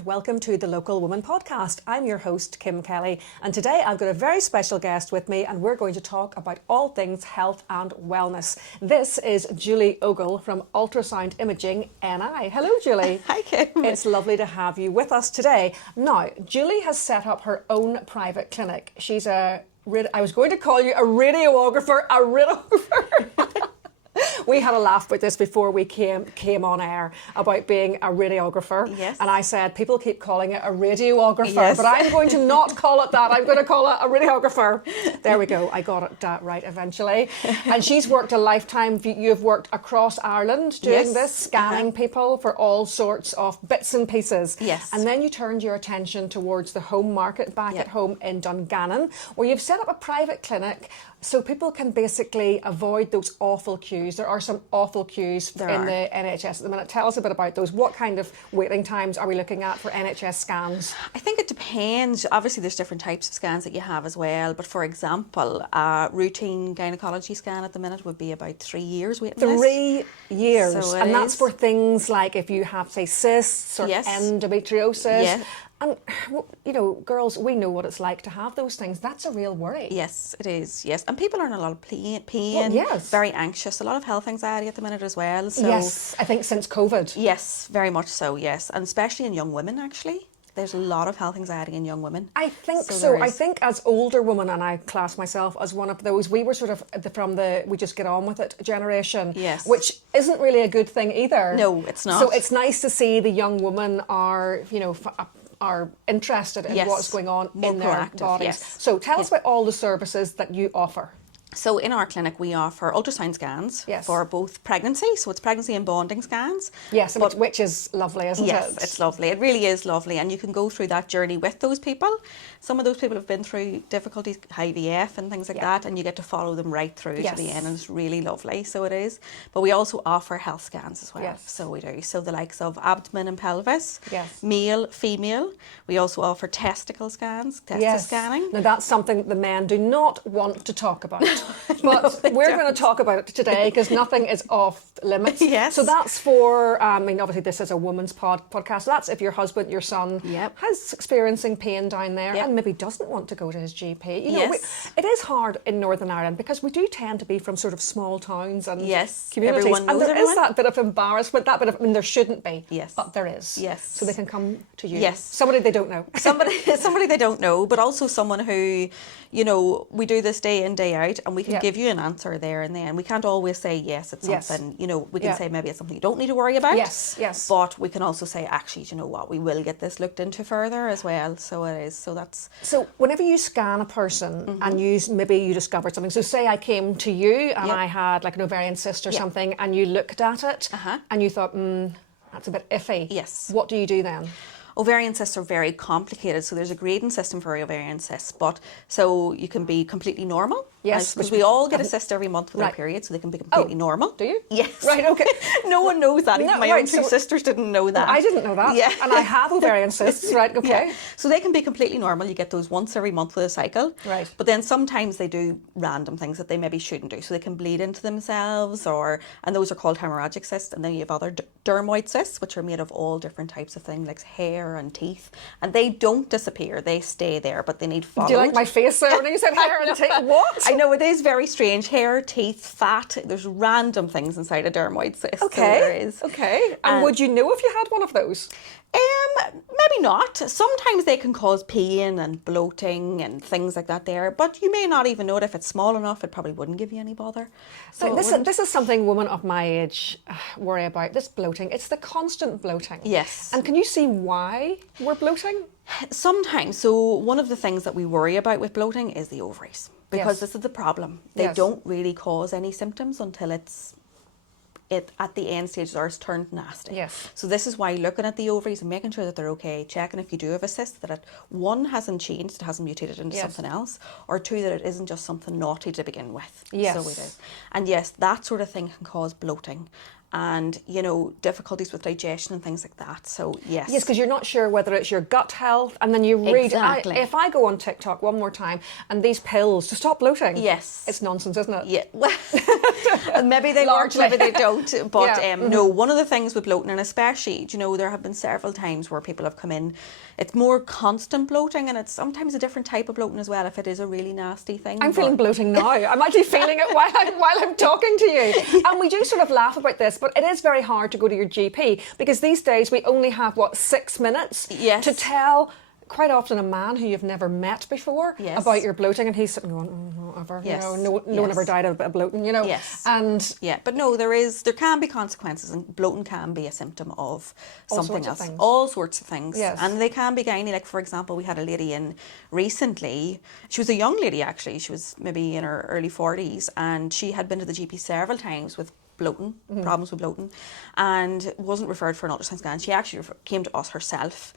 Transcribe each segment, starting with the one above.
and welcome to the Local Woman Podcast. I'm your host, Kim Kelly, and today I've got a very special guest with me and we're going to talk about all things health and wellness. This is Julie Ogle from Ultrasound Imaging NI. Hello, Julie. Hi, Kim. It's lovely to have you with us today. Now, Julie has set up her own private clinic. She's I was going to call you a radiographer. We had a laugh with this before we came on air about being a radiographer. Yes. And I said, people keep calling it a radiographer, yes. but I'm going to not call it that. I'm going to call it a radiographer. There we go. I got it right eventually. And she's worked a lifetime. You've worked across Ireland doing yes. this, scanning people for all sorts of bits and pieces. Yes. And then you turned your attention towards the home market back at home in Dungannon, where you've set up a private clinic so people can basically avoid those awful queues. There are some awful queues in the NHS at the minute. Tell us a bit about those. What kind of waiting times are we looking at for NHS scans? I think it depends. Obviously, there's different types of scans that you have as well. But for example, a routine gynecology scan at the minute would be about 3 years waiting list. 3 years. So and that's for things like if you have, say, cysts or endometriosis. Yeah. And, you know, girls, we know what it's like to have those things. That's a real worry. Yes, it is. Yes. And people are in a lot of pain, Well, yes. very anxious, a lot of health anxiety at the minute as well. So, yes, I think since COVID. Yes, very much so, yes. And especially in young women, actually. There's a lot of health anxiety in young women. I think so. I think as older women, and I class myself as one of those, we were sort of from the we just get on with it generation, yes. which isn't really a good thing either. No, it's not. So it's nice to see the young women are, you know, are interested in what's going on more in their proactive, bodies. yes. So tell us about all the services that you offer. So in our clinic, we offer ultrasound scans for both pregnancy. So it's pregnancy and bonding scans. Yes, which is lovely, isn't it? Yes, it's lovely. It really is lovely. And you can go through that journey with those people. Some of those people have been through difficulties, IVF and things like that, and you get to follow them right through to the end. And it's really lovely. So it is. But we also offer health scans as well. Yes. So we do. So the likes of abdomen and pelvis, yes. male, female. We also offer testicle scans, testis scanning. Now that's something the men do not want to talk about. But we're going to talk about it today because nothing is off limits. Yes. So that's for, I mean, obviously this is a woman's podcast. So that's if your husband, your son has experiencing pain down there and maybe doesn't want to go to his GP. You know, it is hard in Northern Ireland because we do tend to be from sort of small towns and communities. Everyone knows and there is that bit of embarrassment, that bit of, I mean, there shouldn't be. Yes. But there is. Yes. So they can come to you. Yes. Somebody they don't know. Somebody they don't know, but also someone who, you know, we do this day in, day out, and we can give you an answer there and then. We can't always say, yes, it's something, you know, we can say maybe it's something you don't need to worry about. Yes, yes. But we can also say, actually, do you know what, we will get this looked into further as well. So it is. So that's... So whenever you scan a person and maybe you discovered something, so say I came to you and I had like an ovarian cyst or something and you looked at it and you thought, that's a bit iffy. Yes. What do you do then? Ovarian cysts are very complicated, so there's a grading system for ovarian cysts, but so you can be completely normal. Yes. Because we all get a cyst every month with our period, so they can be completely normal. Do you? Yes. Right, okay. No one knows that. Even my own two sisters didn't know that. Well, I didn't know that. Yeah. And I have ovarian cysts, right, okay. Yeah. So they can be completely normal. You get those once every month with a cycle. Right. But then sometimes they do random things that they maybe shouldn't do. So they can bleed into themselves, and those are called hemorrhagic cysts. And then you have other dermoid cysts, which are made of all different types of things, like hair and teeth. And they don't disappear. They stay there, but they need followed. Do you like my face there when you said hair and teeth? What? I know, it is very strange. Hair, teeth, fat. There's random things inside a dermoid cyst. Okay. So there is. Okay. And would you know if you had one of those? Maybe not. Sometimes they can cause pain and bloating and things like that there, but you may not even know it. If it's small enough, it probably wouldn't give you any bother. So this is something women of my age worry about, this bloating. It's the constant bloating. Yes. And can you see why we're bloating? Sometimes. So one of the things that we worry about with bloating is the ovaries, because this is the problem. They don't really cause any symptoms until it's at the end stages or it's turned nasty. Yes. So this is why looking at the ovaries and making sure that they're okay, checking if you do have a cyst, that it, one, hasn't changed, it hasn't mutated into something else, or two, that it isn't just something naughty to begin with. Yes. So it is. And yes, that sort of thing can cause bloating and, you know, difficulties with digestion and things like that. So yes. Yes, because you're not sure whether it's your gut health, and then you read, exactly. if I go on TikTok one more time and these pills to stop bloating, yes, it's nonsense, isn't it? Yeah. Well, Maybe they largely. maybe they don't. But Yeah. no, one of the things with bloating, and especially, you know, there have been several times where people have come in, it's more constant bloating, and it's sometimes a different type of bloating as well if it is a really nasty thing. I'm feeling bloating now. I'm actually feeling it while I'm talking to you. And we do sort of laugh about this, but it is very hard to go to your GP because these days we only have, 6 minutes to tell quite often a man who you've never met before about your bloating, and he's sitting going, oh, whatever, you know, no one ever died of a bit of bloating, you know. And but no, there can be consequences, and bloating can be a symptom of something else. All sorts of things. And they can be gynae. Like, for example, we had a lady in recently. She was a young lady, actually. She was maybe in her early 40s, and she had been to the GP several times with bloating, problems with bloating, and wasn't referred for an ultrasound scan. She actually came to us herself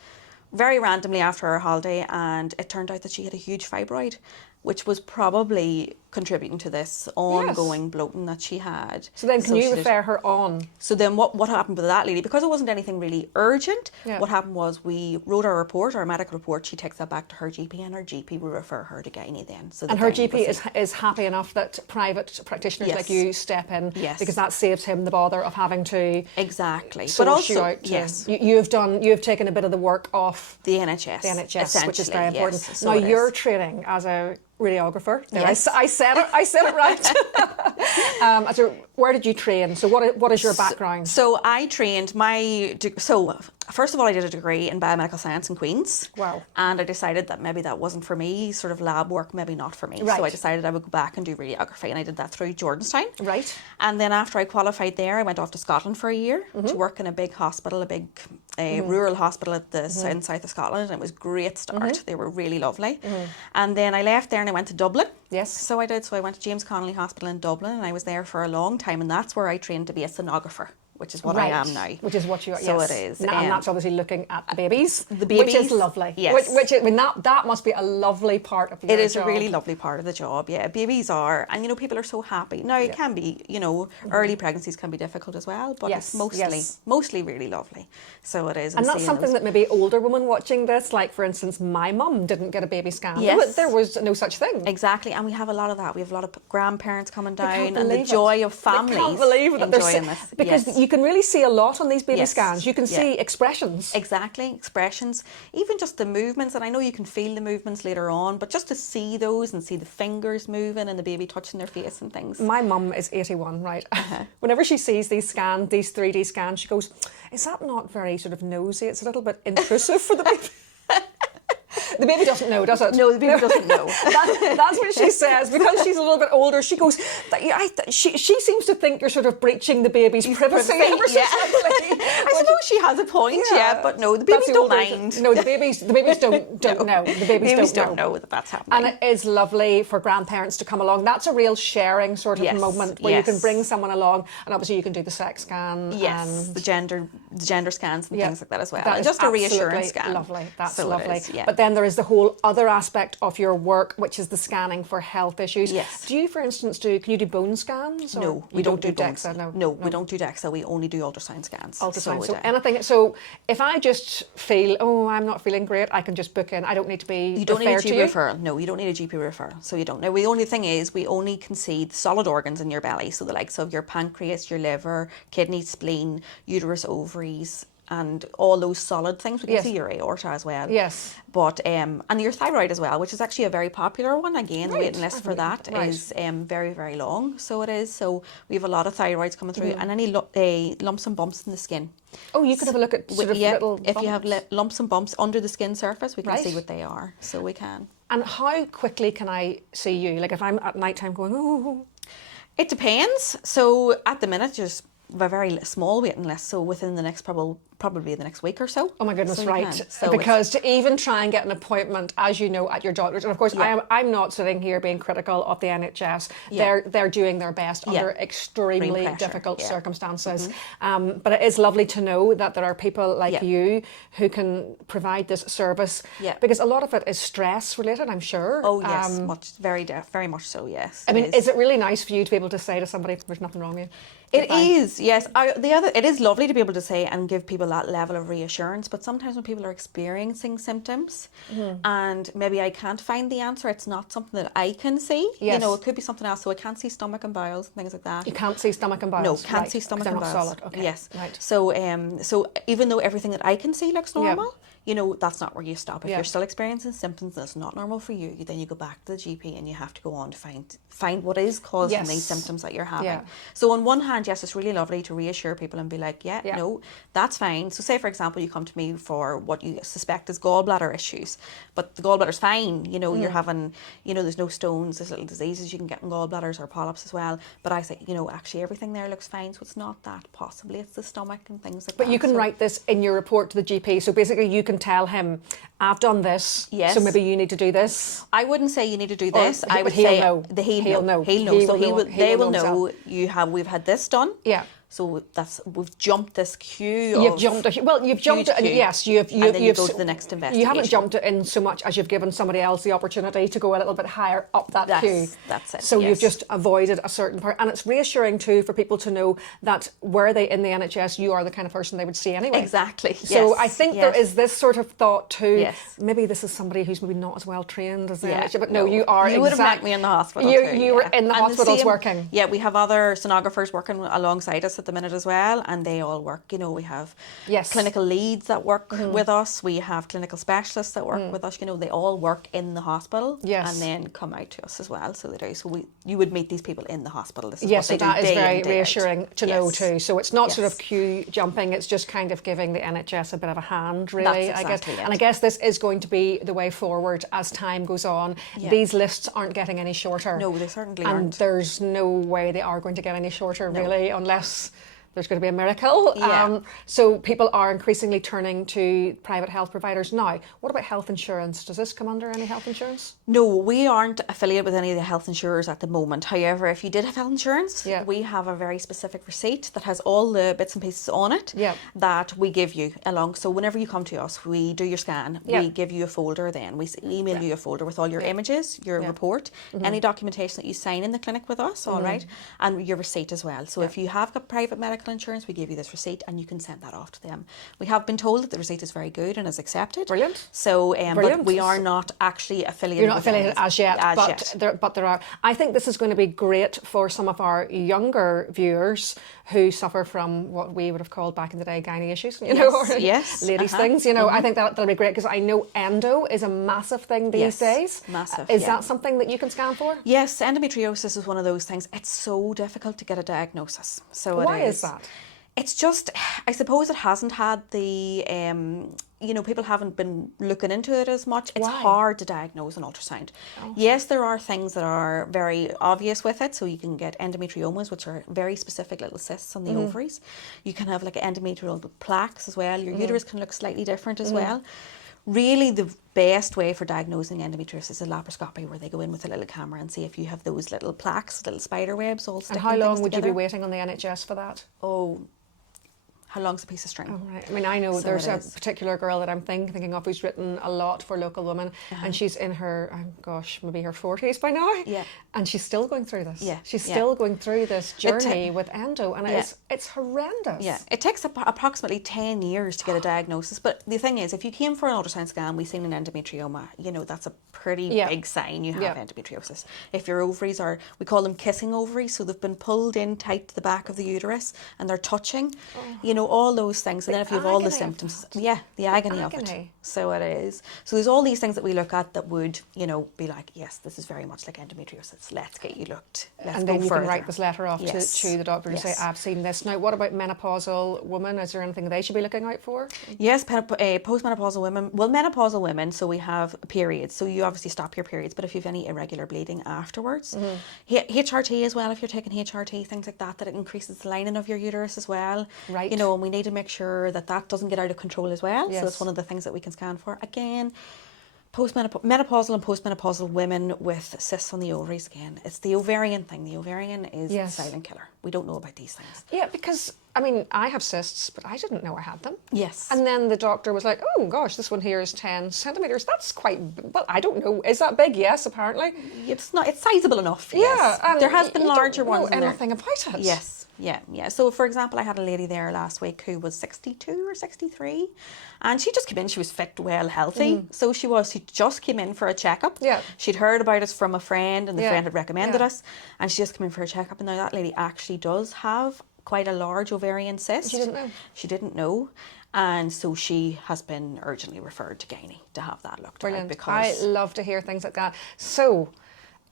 very randomly after her holiday, and it turned out that she had a huge fibroid, which was probably contributing to this ongoing bloating that she had. So then can you refer her on? So then what happened with that lady, because it wasn't anything really urgent, what happened was we wrote our report, our medical report, she takes that back to her GP, and her GP will refer her to gynae then. So and her GP is happy enough that private practitioners like you step in, because that saves him the bother of having to but also out you've taken a bit of the work off the NHS, which is very important. So now you're training as a radiographer. I said it right. Where did you train? So what is your background? So I trained first of all, I did a degree in biomedical science in Queen's. Wow. And I decided that maybe that wasn't for me, sort of lab work, maybe not for me. Right. So I decided I would go back and do radiography, and I did that through Jordanstown. Right. And then after I qualified there, I went off to Scotland for a year to work in a big hospital, a big rural hospital at the south of Scotland, and it was a great start. They were really lovely. And then I left there and I went to Dublin. Yes. So I did. So I went to James Connolly Hospital in Dublin, and I was there for a long time, and that's where I trained to be a sonographer, which is what I am now. Which is what you are. So it is. And that's obviously looking at the babies. The babies. Which is lovely. Yes. That must be a lovely part of your job. It is a really lovely part of the job, yeah. Babies are, and people are so happy. Now it can be, early pregnancies can be difficult as well, but it's mostly really lovely. So it is. And that's something that maybe older women watching this, like for instance, my mum didn't get a baby scan. Yes. There was no such thing. Exactly, and we have a lot of that. We have a lot of grandparents coming down, and the joy of families. I can't believe that enjoying this. Because you can really see a lot on these baby scans. You can see expressions. Exactly, expressions. Even just the movements, and I know you can feel the movements later on, but just to see those and see the fingers moving and the baby touching their face and things. My mum is 81, right? Whenever she sees these 3D scans, she goes, is that not very sort of nosy? It's a little bit intrusive for the baby. The baby doesn't know, does it? No, the baby doesn't know. That's what she says. Because she's a little bit older, she goes, she seems to think you're sort of breaching the baby's privacy. I suppose she has a point, but no, the babies don't mind. No, the babies don't know. The babies don't know that that's happening. And it is lovely for grandparents to come along. That's a real sharing sort of moment where you can bring someone along, and obviously you can do the sex scan. Yes, the gender scans and things like that as well. That and just a reassurance scan. Lovely. That's lovely. But then there is the whole other aspect of your work, which is the scanning for health issues. Yes. Do you, for instance, can you do bone scans? No, we don't do DEXA. No, we don't do DEXA. We only do ultrasound scans. So if I just feel, I'm not feeling great, I can just book in. I don't need to be. You don't need a GP referral. No, you don't need a GP referral. So you don't. Now, the only thing is, we only can see the solid organs in your belly. So the likes of your pancreas, your liver, kidney, spleen, uterus, ovaries, and all those solid things. We can see your aorta as well. Yes. But and your thyroid as well, which is actually a very popular one. Again, the waiting list for that is very, very long. So it is. So we have a lot of thyroids coming through, and any lumps and bumps in the skin. Oh, you could have a look at little if bumps. You have lumps and bumps under the skin surface, we can see what they are. So we can. And how quickly can I see you? Like if I'm at night time going, oh. It depends. So at the minute, just a very small waiting list. So within the next probably the next week or so. Oh my goodness, so because to even try and get an appointment, as you know, at your doctor's, and of course I'm not sitting here being critical of the NHS. They're doing their best under extremely difficult circumstances. But it is lovely to know that there are people like you who can provide this service. Because a lot of it is stress related, I'm sure. Oh yes, very much so. Yes. I mean, is it really nice for you to be able to say to somebody, "There's nothing wrong with you"? It is, yes. It is lovely to be able to say and give people that level of reassurance. But sometimes when people are experiencing symptoms and maybe I can't find the answer, it's not something that I can see. Yes. You know, it could be something else. So I can't see stomach and bowels and things like that. You can't see stomach and bowels? No, can't right, see stomach 'cause and they're bowels. not solid. Okay. Yes. Right. So even though everything that I can see looks normal, Yeah. you know, that's not where you stop. If Yeah. you're still experiencing symptoms that's not normal for you, then you go back to the GP and you have to go on to find what is causing Yes. these symptoms that you're having. Yeah. So on one hand, yes, it's really lovely to reassure people and be like, Yeah. no, that's fine. So say, for example, you come to me for what you suspect is gallbladder issues, but the gallbladder's fine. You know, you're having, you know, there's no stones, there's little diseases you can get in gallbladders or polyps as well. But I say, you know, actually everything there looks fine, so it's not that. Possibly it's the stomach and things like that. But you can write this in your report to the GP. So basically you can tell him, I've done this, Yes. so maybe you need to do this. I wouldn't say you need to do this. I would he'll say know. He'll know. So they will know we've had this done. Yeah. So we've jumped this queue. You've jumped it, and yes, and then you go to the next investigation. You haven't jumped it in so much as you've given somebody else the opportunity to go a little bit higher up that queue. That's it. So yes. you've just avoided a certain part, and it's reassuring too for people to know that were they in the NHS, you are the kind of person they would see anyway. Exactly. So yes. I think yes. there is this sort of thought too. Yes. Maybe this is somebody who's maybe not as well trained as the Yeah, NHS, but no, you are. You would have met me in the hospital. You were in the hospitals working. Yeah, we have other sonographers working alongside us at the minute as well. And they all work, you know, we have clinical leads that work with us, we have clinical specialists that work with us, you know, they all work in the hospital and then come out to us as well, so they do. So you would meet these people in the hospital. This is what they so that do is day very in, day reassuring out. to know too. So it's not sort Yes. of queue jumping, it's just kind of giving the NHS a bit of a hand, really, That's I guess. exactly it. And I guess this is going to be the way forward as time goes on. Yeah. These lists aren't getting any shorter. No, they certainly and aren't. there's no way they are going to get any shorter, really, unless there's going to be a miracle. Yeah. So people are increasingly turning to private health providers now. What about health insurance? Does this come under any health insurance? No, we aren't affiliated with any of the health insurers at the moment. However, if you did have health insurance, we have a very specific receipt that has all the bits and pieces on it that we give you along. So whenever you come to us, we do your scan, we give you a folder then. We email you a folder with all your images, your report, any documentation that you sign in the clinic with us, all right, and your receipt as well. So if you have got private medical insurance, we give you this receipt and you can send that off to them. We have been told that the receipt is very good and is accepted. Brilliant. So, but we are not actually affiliated. You're not affiliated as yet, but there are. I think this is going to be great for some of our younger viewers who suffer from what we would have called back in the day gynae issues, you know, or ladies things. You know, I think that'll be great because I know endo is a massive thing these days. Massive. Is that something that you can scan for? Yes, endometriosis is one of those things. It's so difficult to get a diagnosis. So why is that? It's just, I suppose it hasn't had the, you know, people haven't been looking into it as much. It's hard to diagnose an ultrasound. Yes, there are things that are very obvious with it. So you can get endometriomas, which are very specific little cysts on the ovaries. You can have like endometrial plaques as well. Your uterus can look slightly different as well. Really, the best way for diagnosing endometriosis is a laparoscopy, where they go in with a little camera and see if you have those little plaques, little spider webs all sticking. And how long things would together. you be waiting on the NHS for that? Oh, how long's a piece of string? Oh, right. I mean, I know there's a particular girl that I'm thinking of who's written a lot for Local Women, and she's in her, maybe her 40s by now. Yeah. And she's still going through this. Yeah. She's still going through this journey with endo, and it's horrendous. Yeah. It takes approximately 10 years to get a diagnosis. But the thing is, if you came for an ultrasound scan, we've seen an endometrioma, you know, that's a pretty big sign you have endometriosis. If your ovaries are, we call them kissing ovaries, so they've been pulled in tight to the back of the uterus and they're touching, you know, all those things. And then if you have all the symptoms, the agony of it. So it is. So there's all these things that we look at that would, you know, be like, yes, this is very much like endometriosis. Let's get you looked. Let's and go then you further. can write this letter off to the doctor and say, I've seen this. Now, what about menopausal women? Is there anything they should be looking out for? Yes, postmenopausal women. Well, menopausal women, so we have periods. So you obviously stop your periods, but if you have any irregular bleeding afterwards, HRT as well, if you're taking HRT, things like that, that it increases the lining of your uterus as well. Right. You know, and we need to make sure that that doesn't get out of control as well. So that's one of the things that we can scan for. Again, menopausal and postmenopausal women with cysts on the ovaries, again, it's the ovarian thing. The ovarian is the silent killer. We don't know about these things. Yeah, because, I mean, I have cysts, but I didn't know I had them. Yes. And then the doctor was like, oh gosh, this one here is 10 centimetres. That's quite, well, I don't know. Is that big? Yes, apparently. It's not, it's sizable enough. Yeah. Yes. And there has been larger ones. Don't know anything about it. Yes. Yeah. So for example, I had a lady there last week who was 62 or 63, and she just came in. She was fit, well, healthy. So she just came in for a checkup. Yeah. She'd heard about us from a friend, and the friend had recommended Yeah. us, and she just came in for a checkup. And now that lady actually does have quite a large ovarian cyst. She didn't know. She didn't know. And so she has been urgently referred to gynae to have that looked Brilliant. at. Because I love to hear things like that. So,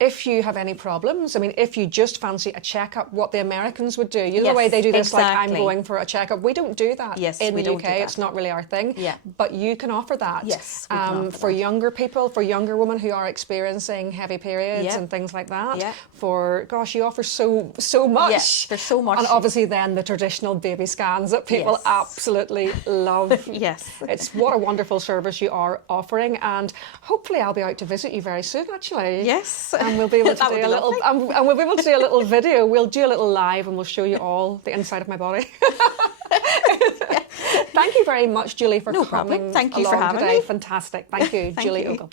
if you have any problems, I mean, if you just fancy a checkup, what the Americans would do, you know, the way they do this, like, I'm going for a checkup. We don't do that in the UK. It's not really our thing. Yeah. But you can offer that. Yes, we can offer for that. younger people, for younger women who are experiencing heavy periods and things like that. Yeah. For, gosh, you offer so much. Yes, there's so much. And obviously then the traditional baby scans that people absolutely love. Yes. It's what a wonderful service you are offering, and hopefully I'll be out to visit you very soon, actually. Yes. And we'll be able to That do would a be little, lovely. and we'll be able to do a little video. We'll do a little live, and we'll show you all the inside of my body. Thank you very much, Julie, for No coming. problem. Thank you for along having today. me. Fantastic. Thank you, Thank Julie you. Ogle.